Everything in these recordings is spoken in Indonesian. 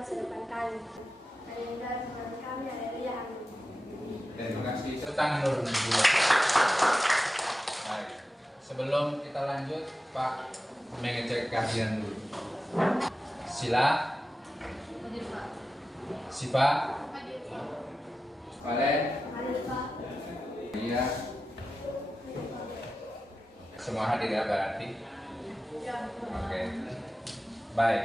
masa depan kami. Dan teman kami adalah Rian. Terima kasih. Tangan dulu. Baik. Sebelum kita lanjut, Pak mengecek kajian dulu. Sila. Siva. Valen. Iya. Semua hadir ya berarti? Oke. Baik.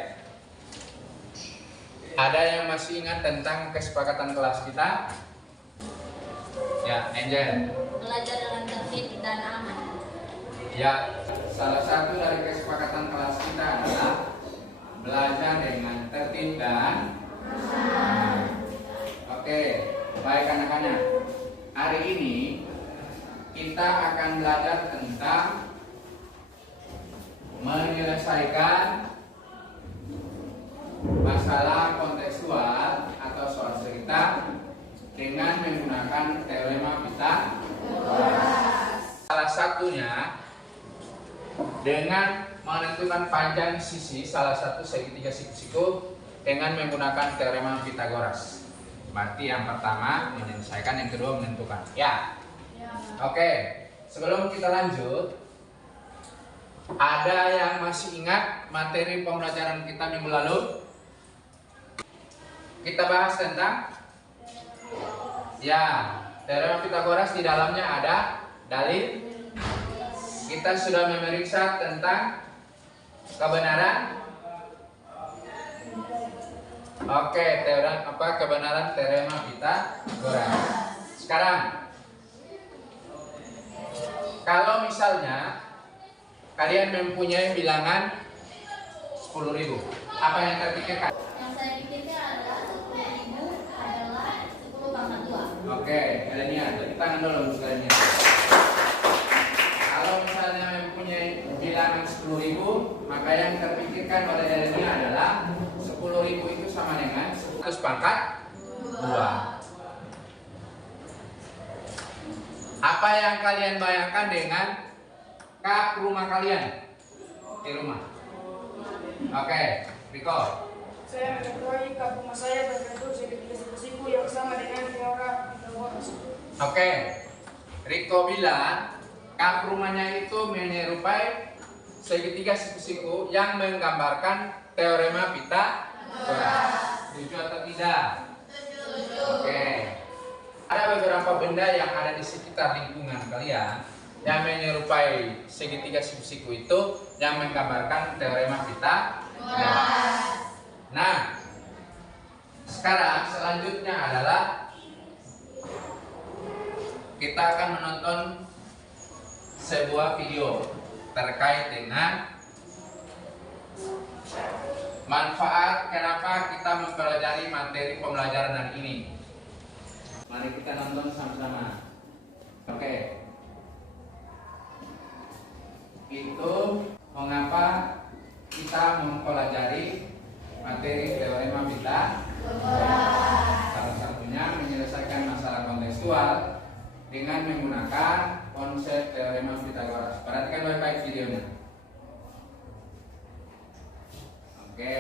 Ada yang masih ingat tentang kesepakatan kelas kita? Ya, Angel. Belajar dengan tertib dan aman. Ya, salah satu dari kesepakatan kelas kita adalah belajar dengan tertib dan aman. Oke, baik anak-anak. Hari ini kita akan belajar tentang menyelesaikan masalah kontekstual atau soal cerita dengan menggunakan teorema Pythagoras. Salah satunya dengan menentukan panjang sisi salah satu segitiga siku-siku dengan menggunakan teorema Pythagoras. Berarti yang pertama menyelesaikan, yang kedua menentukan. Ya. Oke, sebelum kita lanjut, ada yang masih ingat materi pembelajaran kita minggu lalu? Kita bahas tentang teorema Pythagoras. Di dalamnya ada dalil. Kita sudah memeriksa tentang kebenaran. Oke, kebenaran teorema Pythagoras. Sekarang, kalau misalnya kalian mempunyai bilangan 10.000, apa yang terpikirkan? Yang saya pikirkan adalah 10.000 adalah 10 pangkat 2. Oke, Elenia, tepuk tangan dulu untuk Elenia. Kalau misalnya mempunyai bilangan 10.000, maka yang terpikirkan oleh Elenia adalah 10.000 itu sama dengan 100 pangkat 2. Apa yang kalian bayangkan dengan kap rumah kalian di rumah? Oke, Riko. Saya mengetahui kap rumah saya terbentuk segitiga siku-siku yang sama dengan teorema Pythagoras. Oke, Riko bilang kap rumahnya itu menyerupai segitiga siku-siku yang menggambarkan teorema Pythagoras. Setuju atau tidak? Oke. Ada beberapa benda yang ada di sekitar lingkungan kalian yang menyerupai segitiga siku-siku itu yang menggambarkan teorema Pythagoras. Nah, sekarang selanjutnya adalah kita akan menonton sebuah video terkait dengan manfaat kenapa kita mempelajari materi pembelajaran hari ini. Mari kita nonton sama-sama. Oke. Itu mengapa kita mempelajari materi teorema Pythagoras. Salah satunya menyelesaikan masalah kontekstual dengan menggunakan konsep teorema Pythagoras. Perhatikan baik-baik videonya. Oke.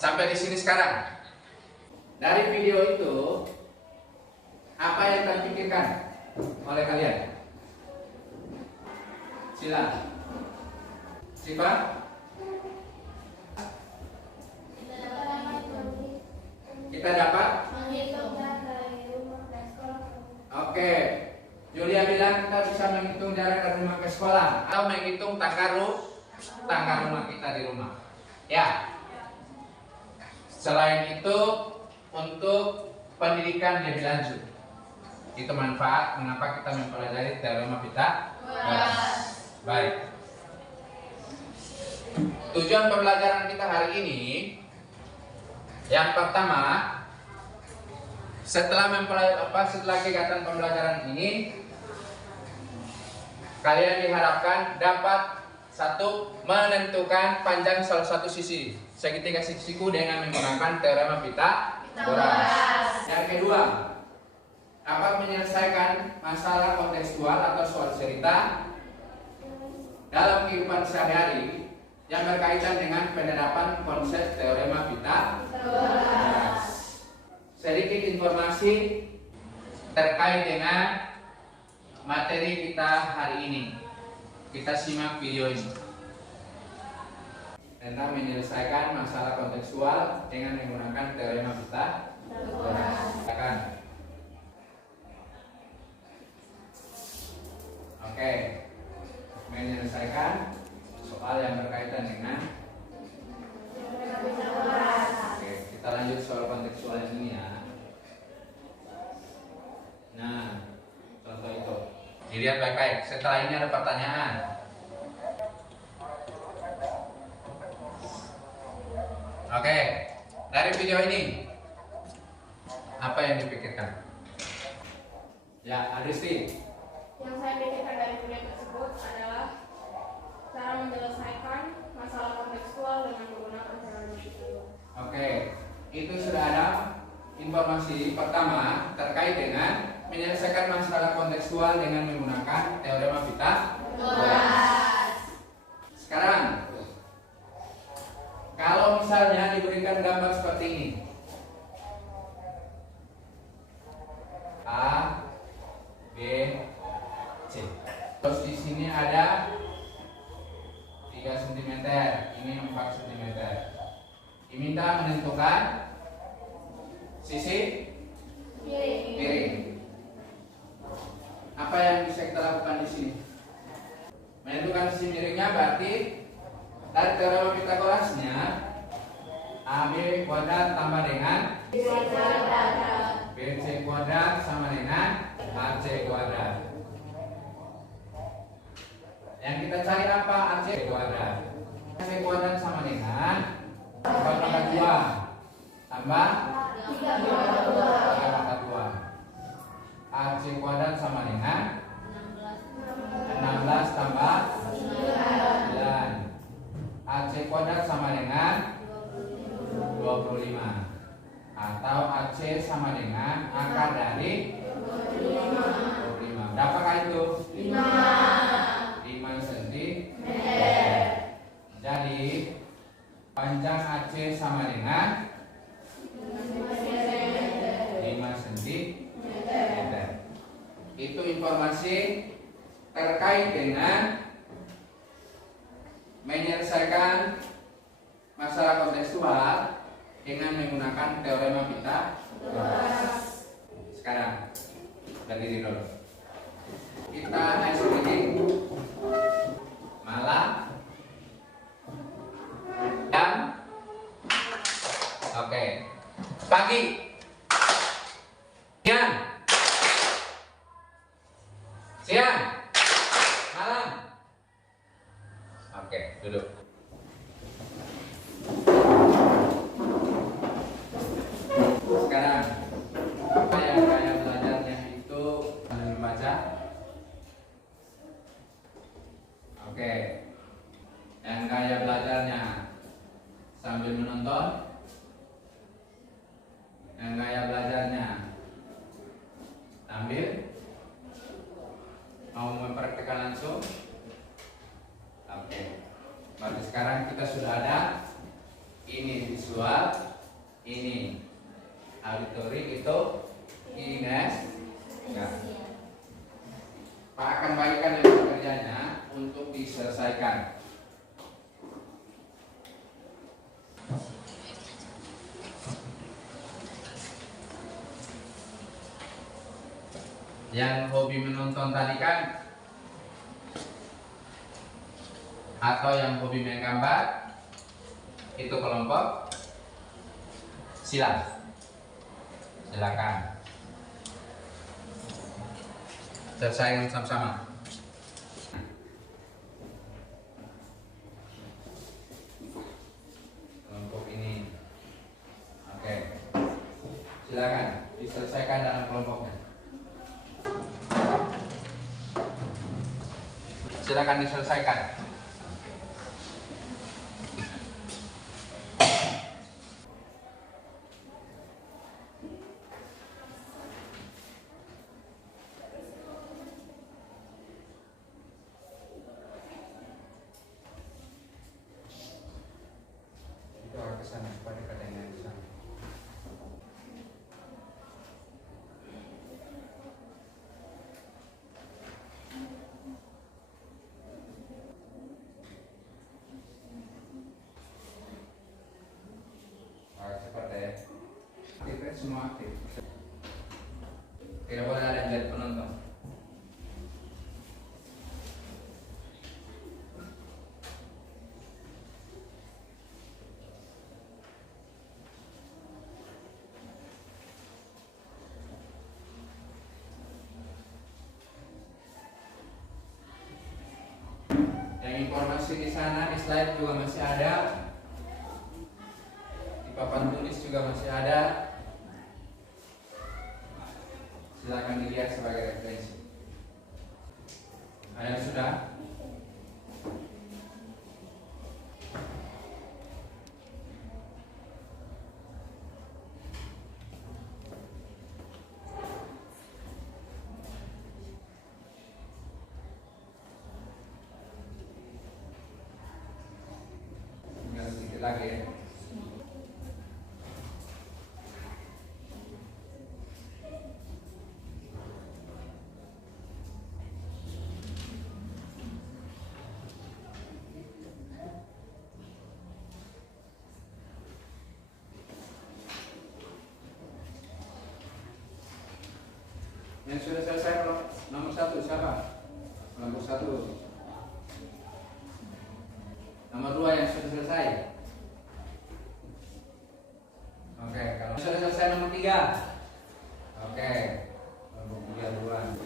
Sampai di sini sekarang. Dari video itu, apa yang terpikirkan oleh kalian? Sila. Siva? Kita dapat Menghitung. Oke. Julia bilang kita bisa menghitung jarak dari rumah ke sekolah atau menghitung tangga rumah kita di rumah. Ya. Selain itu, untuk pendidikan lebih lanjut, itu manfaat mengapa kita mempelajari teorema Pythagoras. Baik. Tujuan pembelajaran kita hari ini, yang pertama, setelah kegiatan pembelajaran ini, kalian diharapkan dapat satu, menentukan panjang salah satu sisi segitiga siku dengan menggunakan teorema Pythagoras. Pitagoras. Yang kedua, dapat menyelesaikan masalah kontekstual atau soal cerita dalam kehidupan sehari-hari yang berkaitan dengan penerapan konsep teorema Pitagoras. Sedikit informasi terkait dengan materi kita hari ini. Kita simak video ini tentang menyelesaikan masalah kontekstual dengan menggunakan teorema Pitagoras. Oke, menyelesaikan soal yang berkaitan dengan teorema Pitagoras. Oke, kita lanjut soal kontekstual yang ini ya. Nah, contoh itu dilihat baik-baik. Setelah ini ada pertanyaan. Oke, dari video ini apa yang dipikirkan? Ya, Adisti. Yang saya pikirkan dari video tersebut adalah cara menyelesaikan masalah kontekstual dengan menggunakan teorema Pitagoras. Oke, itu sudah ada informasi pertama terkait dengan menyelesaikan masalah kontekstual dengan menggunakan teorema Pitagoras. Sekarang, kalau misalnya diberikan gambar seperti ini, A, B, C. Terus di sini ada 3 cm, ini 4 cm. Diminta menentukan sisi miring. Apa yang bisa kita lakukan di sini? Menentukan sisi miringnya berarti dari teorema Pitagorasnya AB kuadrat tambah dengan BC kuadrat sama dengan AC kuadrat. Yang kita cari apa? AC kuadrat. AC kuadrat sama dengan 4 pangkat 2 tambah 3 pangkat 2. AC kuadrat sama dengan 16 tambah 9. AC kuadrat sama dengan 25. Atau AC sama dengan akar dari 25. Berapakah itu? 5 cm. Jadi panjang AC sama dengan 5 cm. Itu informasi terkait dengan menyelesaikan masalah kontekstual dengan menggunakan teorema Pitagoras. Sekarang berdiri dulu. Kita ice breaking malam dan oke pagi siang malam. Oke, duduk. Sekarang gaya belajarnya itu membaca. Oke. Yang gaya belajarnya sambil menonton. Yang gaya belajarnya sambil mau mempraktikkan langsung. Oke. Berarti sekarang kita sudah ada ini visual, ini auditory, itu kinesthesia. Pak akan bagikan yang pekerjaannya untuk diselesaikan. Yang hobi menonton tadi kan, atau yang hobi main gambar, itu kelompok silakan selesaikan sama-sama. Kelompok ini, oke, silakan diselesaikan dalam kelompoknya. Silakan diselesaikan. Tidak boleh ada yang jadi penonton. Yang informasi di sana di slide juga masih ada. Di papan tulis juga masih ada. Silakan dilihat sebagai referensi. Ada yang sudah? Tinggal sedikit lagi ya. Yang sudah selesai nomor 1 siapa? Nomor 1. Nomor 2 yang sudah selesai. Oke, kalau sudah selesai nomor 3. Oke. Nomor 3 duluan.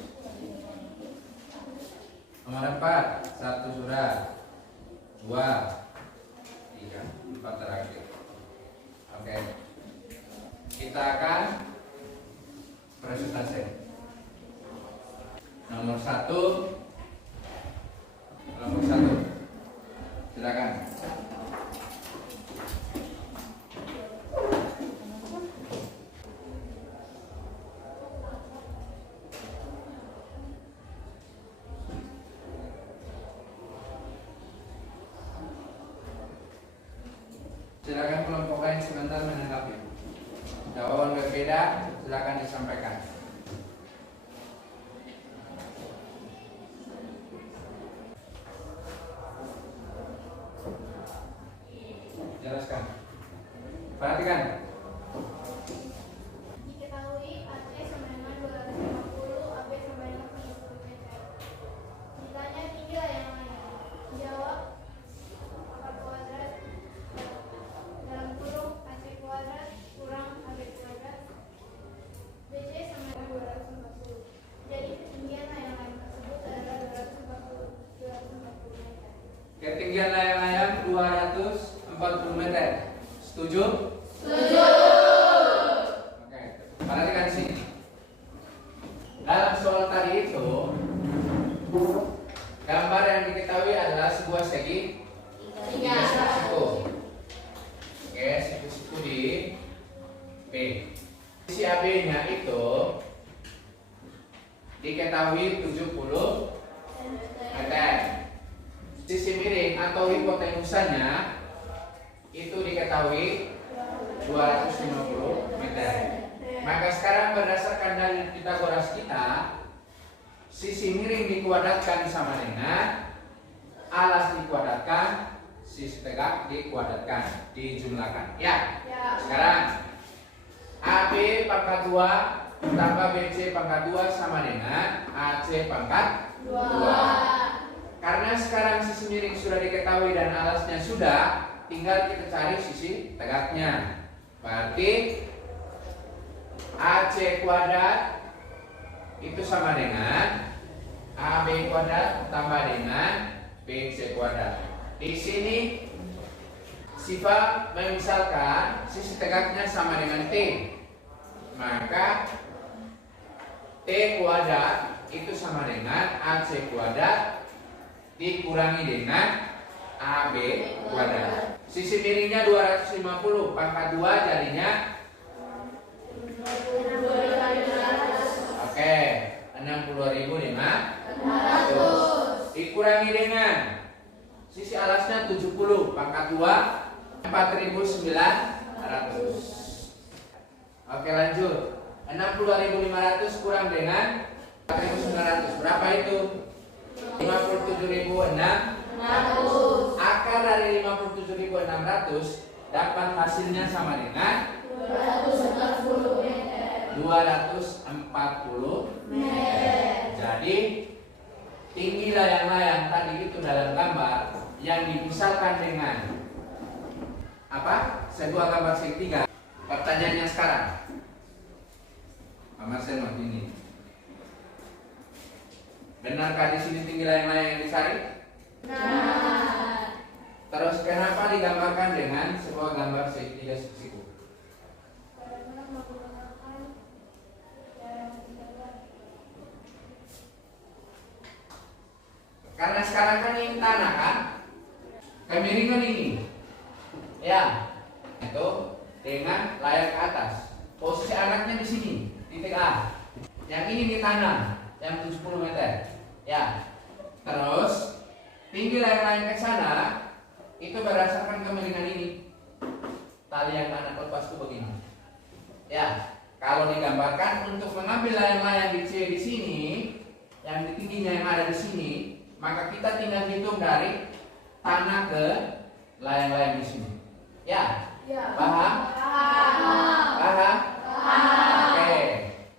Nomor 4, 1 sudah. 2, 3, 4 terakhir. Oke. Kita akan presentasi. Nomor 1, silakan. Silakan kelompok lain sebentar menanggapi. Jawaban berbeda, silakan disampaikan. Jelaskan. Perhatikan. Diketahui AC sama dengan 250, AB sama dengan 30 meter. Ditanya tinggi layangannya. Jawab A kuadrat dalam kurung AC kuadrat kurang AB kuadrat. BC sama dengan 240. Jadi ketinggian layang-layang tersebut adalah 240 meter. Ketinggian layang-layang 240 meter. Setuju? Setuju. Oke. Perhatikan sini. Dalam soal tadi itu, gambar yang diketahui adalah sebuah segi tiga siku. Oke, siku-siku di B. Sisi AB-nya itu diketahui 70 meter. Sisi miring atau hipotenusanya itu diketahui 250 meter. Maka sekarang berdasarkan dalil Pitagoras kita, sisi miring dikuadratkan sama dengan alas dikuadratkan, sisi tegak dikuadratkan, dijumlahkan. Ya. Sekarang AB pangkat 2 tambah BC pangkat 2 sama dengan AC pangkat 2. Karena sekarang sisi miring sudah diketahui dan alasnya sudah, tinggal kita cari sisi tegaknya. Berarti AC kuadrat itu sama dengan AB kuadrat tambah dengan BC kuadrat. Di sini Siva memisalkan sisi tegaknya sama dengan T. Maka T kuadrat itu sama dengan AC kuadrat dikurangi dengan AB kuadrat. Sisi miringnya 250 pangkat 2 jadinya oke, 60.500 dikurangi dengan sisi alasnya 70 pangkat 2 4.900. Oke, lanjut. 60.500 kurang dengan 4.900 berapa itu? 57.600. Akar dari 57.600 dapat hasilnya sama dengan 240 meter. 240 meter. Jadi tinggi layang-layang tadi itu dalam gambar yang dimisalkan dengan apa? Sebuah gambar segitiga. Pertanyaannya sekarang, Pak Marcel ini, benarkah di sini tinggi layang-layang yang dicari? Benar. Terus kenapa digambarkan dengan sebuah gambar segitiga siku? Karena sekarang kan ini tanah kan, kemiringan ini, ya, itu dengan layar ke atas. Posisi anaknya di sini, titik A. Yang ini di tanah, yang 70 meter, ya. Terus tinggi layar-layar ke sana itu berdasarkan kemiringan ini. Tali yang anak lepas itu begini, ya. Kalau digambarkan untuk mengambil layang-layang di C di sini, yang tingginya yang ada di sini, maka kita tinggal hitung dari tanah ke layang-layang di sini. Ya, paham? Paham? Oke,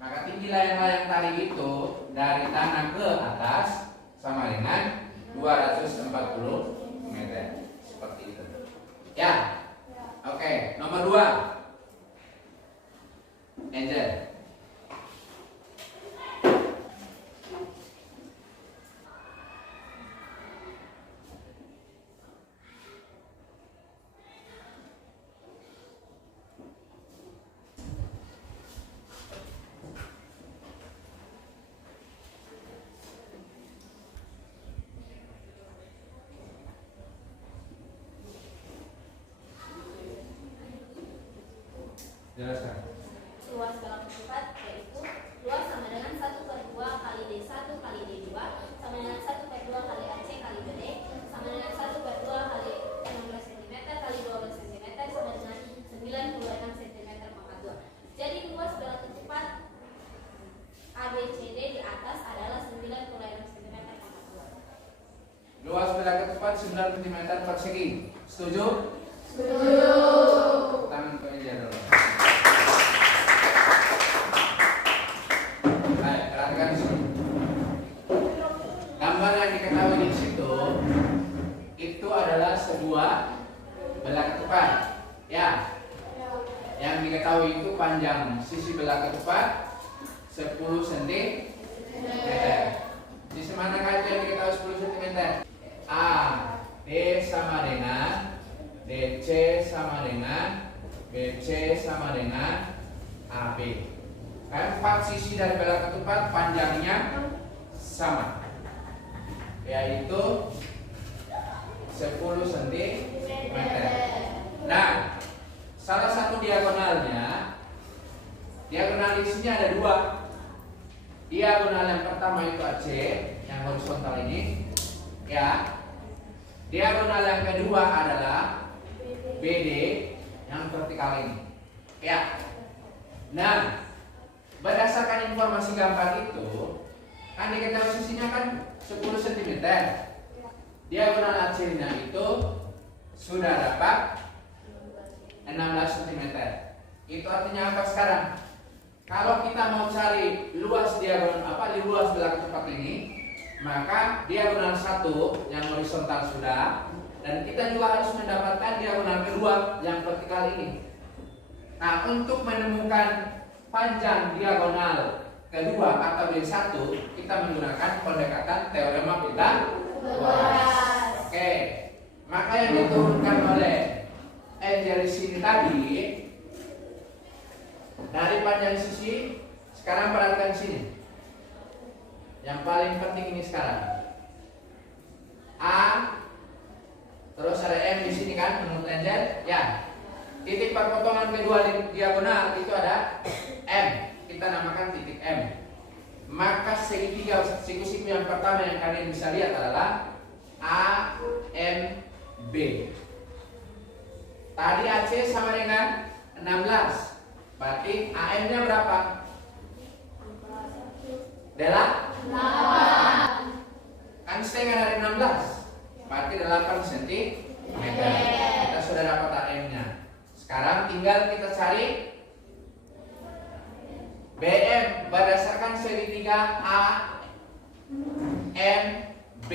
maka tinggi layang-layang tadi itu dari tanah ke atas sama dengan 240 meter. Seperti itu. Ya. Oke, nomor 2. Angel. Jelaskan. Luas belak ketupat yaitu luas sama dengan 1/2 kali D1 kali D2 sama dengan 1/2 kali AC kali BD sama dengan 1/2 kali 16 cm kali 12 cm sama dengan 96 cm pangkat 2. Jadi luas belak ketupat ABCD di atas adalah 96 cm pangkat 2. Luas belak ketupat 9 cm persegi. Setuju? Setuju. Tangan ke Angel dulu. Perhatikan di sini. Gambar yang diketahui di situ itu adalah sebuah belak ketupat. Ya. Yang diketahui itu panjang sisi belak ketupat 10 cm. Sisi manakah itu yang diketahui 10 cm? A, D sama dengan DC sama dengan BC sama dengan AB. Kan 4 sisi dari belak ketupat panjangnya sama, yaitu 10 cm. Nah, salah satu diagonalnya, diagonal di sini ada 2. Diagonal yang pertama itu AC, yang horizontal ini, ya. Diagonal yang kedua adalah BD yang vertikal ini, ya. Nah, berdasarkan informasi gambar itu, kan diketahui sisinya kan 10 cm. Diagonal AC-nya itu sudah dapat 16 cm. Itu artinya apa sekarang? Kalau kita mau cari luas diagonal luas belak ketupat ini, maka diagonal 1 yang horizontal sudah, dan kita juga harus mendapatkan diagonal kedua yang vertikal ini. Nah, untuk menemukan panjang diagonal kedua atau D1, kita menggunakan pendekatan teorema Pythagoras. Oke, maka yang diturunkan oleh Angel di sini tadi dari panjang sisi, sekarang perhatikan sini. Yang paling penting ini sekarang. A, terus ada M di sini kan menurut Angel, ya. Titik perpotongan kedua di diagonal itu ada M. Kita namakan titik M. Maka segitiga siku-siku yang pertama yang kalian bisa lihat adalah A, M, B. Tadi AC sama dengan 16. Berarti AM-nya berapa? 8. Kan setengah dari 16. Berarti 8 cm. Kita sudah dapat AM-nya. Sekarang tinggal kita cari BM berdasarkan segitiga AMB.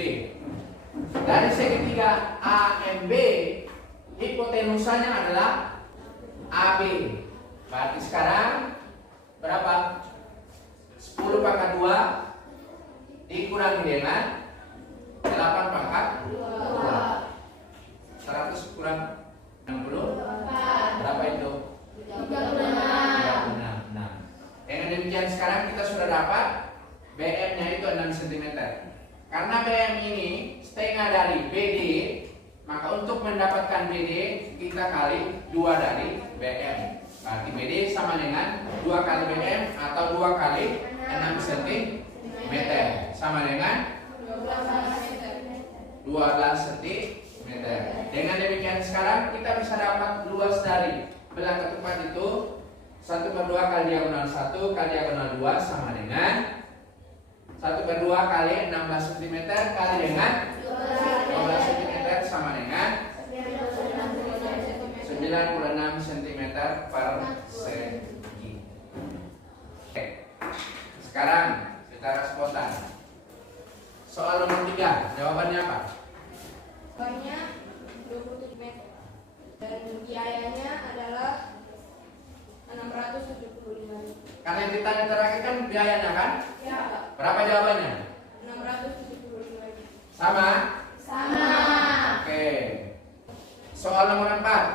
Dari segitiga AMB, hipotenusanya adalah AB. Berarti sekarang berapa? 10 pangkat 2 dikurangi dengan 8 pangkat 2. 100 kurang 60 berapa itu? 36. Dengan demikian sekarang kita sudah dapat BM-nya itu 6 cm. Karena BM ini setengah dari BD, maka untuk mendapatkan BD kita kali 2 dari BM. Berarti BD sama dengan 2 kali BM atau 2 kali 6 cm sama dengan 12 cm. Dengan demikian sekarang kita bisa dapat luas dari belah ketupat itu 1/2 kali diagonal 1 kali diagonal 2 sama dengan 1/2 kali 16 cm kali dengan 12 cm sama dengan 96 cm per segi. Oke. Sekarang kita respondan. Soal nomor 3, jawabannya apa? Banyak 27 meter dan biayanya adalah 675. Karena yang ditanya terakhir kan biayanya kan? Ya, Pak. Berapa jawabannya? 675. Sama? Sama. Oke. Soal nomor 4.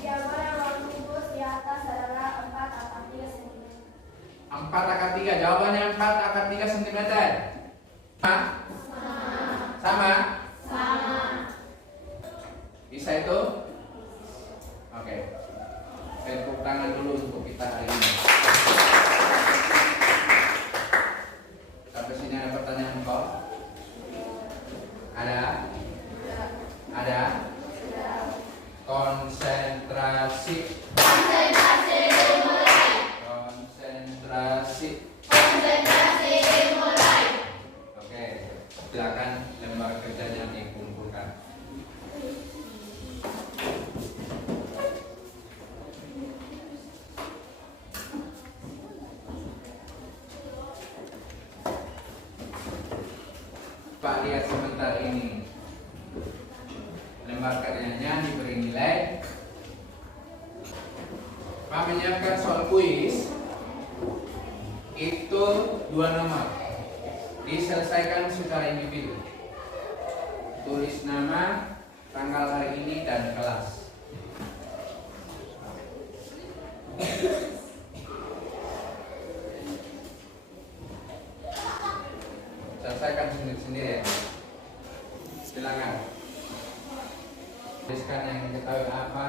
Diagonal ruang kubus di atas adalah 4/3 cm. 4/3. Jawabannya 4/3 cm. Sama? Sama. Bisa itu? Oke. Tepuk tangan dulu untuk kita hari ini. Sampai sini ada pertanyaan kok? Ada? Ada? Konsentrasi. Konsentrasi dimulai. Konsentrasi. Konsentrasi dimulai. Oke, silakan lembar kerjanya dikumpulkan. Pak lihat sebentar ini. Lembar kerjanya diberi nilai. Pak menyiapkan soal kuis itu 2 nomor. Diselesaikan secara individu. Tulis nama, tanggal hari ini dan kelas. Selesaikan sendiri-sendiri ya. Silakan. Tuliskan yang diketahui apa,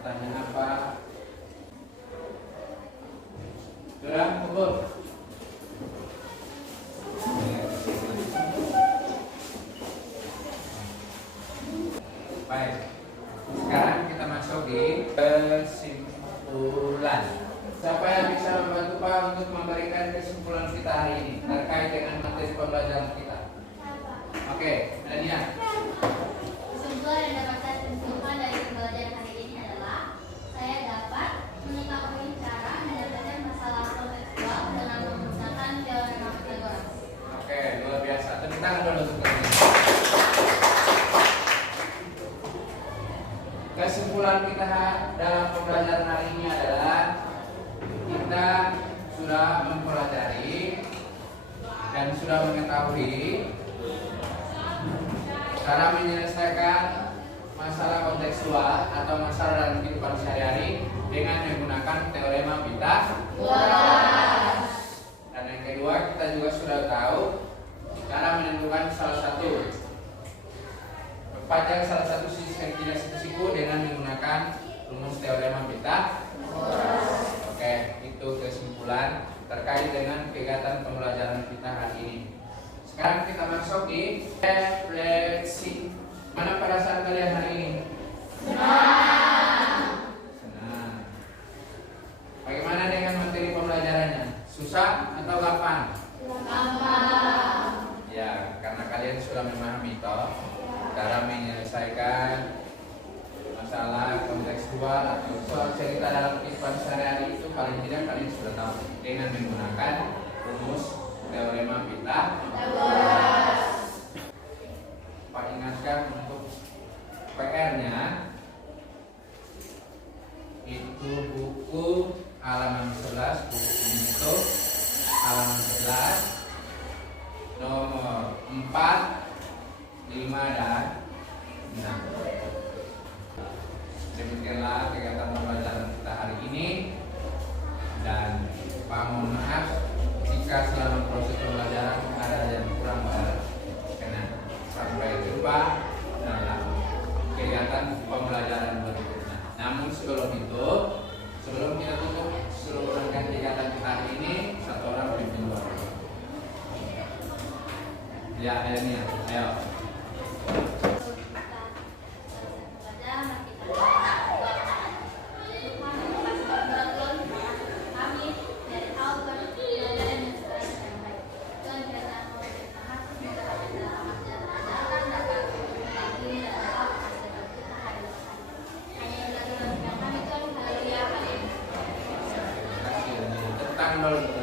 tanya apa. Sudah kumpul. Baik. Sekarang kita masuk di kesimpulan. Siapa yang bisa membantu Pak untuk memberikan kesimpulan kita hari ini terkait dengan materi pembelajaran kita? Oke, Nadia. Kesimpulan yang dapat saya simpulkan dari pembelajaran hari ini adalah saya dapat mengetahui cara menyelesaikan masalah kontekstual dengan menggunakan teorema Pythagoras. Oke, luar biasa. Tepuk tangan dulu untuk kalian. Kesimpulan kita dalam pembelajaran hari ini adalah kita sudah mempelajari dan sudah mengetahui cara menyelesaikan masalah kontekstual atau masalah dalam kehidupan sehari-hari dengan menggunakan teorema Pythagoras. Dan yang kedua, kita juga sudah tahu cara menentukan salah satu panjang salah satu sisi segitiga siku dengan menggunakan rumus teorema Pythagoras. Oke, itu kesimpulan terkait dengan kegiatan pembelajaran kita hari ini. Sekarang kita masuk di refleksi. Mana perasaan kalian hari ini? Senang. Bagaimana dengan materi pembelajarannya? Susah atau gampang? Gampang. Ya, karena kalian sudah memahami toh cara menyelesaikan masalah kontekstual atau soal cerita dalam kehidupan sehari-hari paling tidak kalian sudah tahu dengan menggunakan rumus teorema Pythagoras. Pak ingatkan untuk PR-nya itu buku halaman 11, buku untuk halaman 11 nomor 4, 5 dan 6. Demikianlah kegiatan pembelajaran kita hari ini, dan Pak mohon maaf jika selama proses pembelajaran ada yang kurang berkenan. Sampai jumpa dalam kegiatan pembelajaran berikutnya. Namun sebelum itu, sebelum kita tutup seluruh rangkaian kegiatan kita hari ini, satu orang pimpin doa. Ya, ayo. Tepuk tangan dulu.